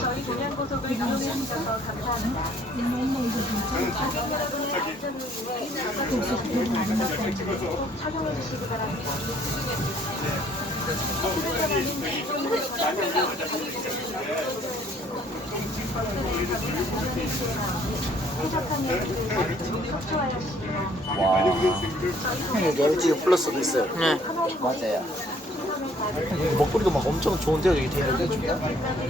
저희 동양고속을 이용해 주셔서 감사합니다. 고객 여러분의 안전을 위해 꼭 착용해 주시기 바랍니다. 와. 형님 LG 플러스도 있어요. 네. 맞아요. 먹거리도 막 엄청 좋은데요, 여기 되는데 말씀드리겠습니다.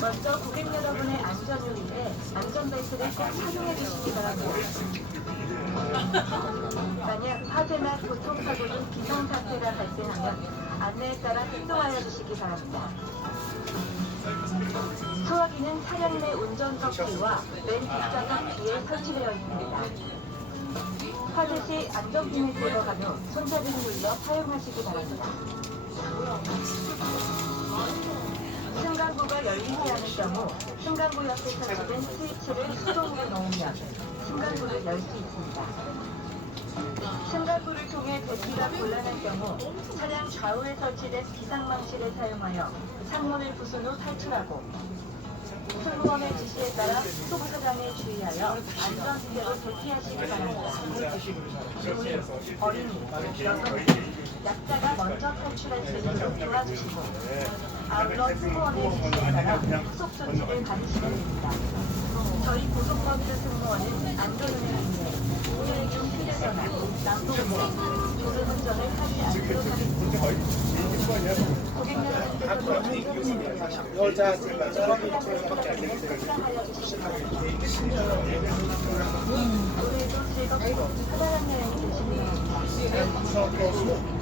먼저 고객 여러분의 안전을 위해 안전벨트를 꼭 착용해 주시기 바랍니다. 만약 화재나 교통사고 등 비상사태가 발생하면 안내에 따라 행동하여 주시기 바랍니다. 소화기는 차량 내 운전석 뒤와 맨 뒷좌석 뒤에 설치되어 있습니다. 화재 시 안전핀을 들어간 후 손잡이를 눌러 사용하시기 바랍니다. 승강구가 열리지 않을 경우 승강구 옆에 설치된 스위치를 수동으로 놓으면 승강구를 열 수 있습니다. 승강구를 통해 배기가 곤란할 경우 차량 좌우에 설치된 비상망치를 사용하여 창문을 부순 후 탈출하고 승무원의 지시에 따라 소부사장에 주의하여 안전지대로 대피하시기 바랍니다. 어린이, 여성, 약자가 먼저 탈출할 수 있도록 도와주시고 아울러 승무원의 지시에 따라 후속 조치를 받으시면 됩니다. 저희 고속버스 승무원은 운행 중 휴대전화, 낭독물, 조승운전을 하지 않도록 하겠습니다. 고객 여러분께서도 여자 올해도 즐겁고 편안한 여행 되시길 바랍니다. 시험을 갔어요. 가는 길은 달라도 오늘 갈 건단 것을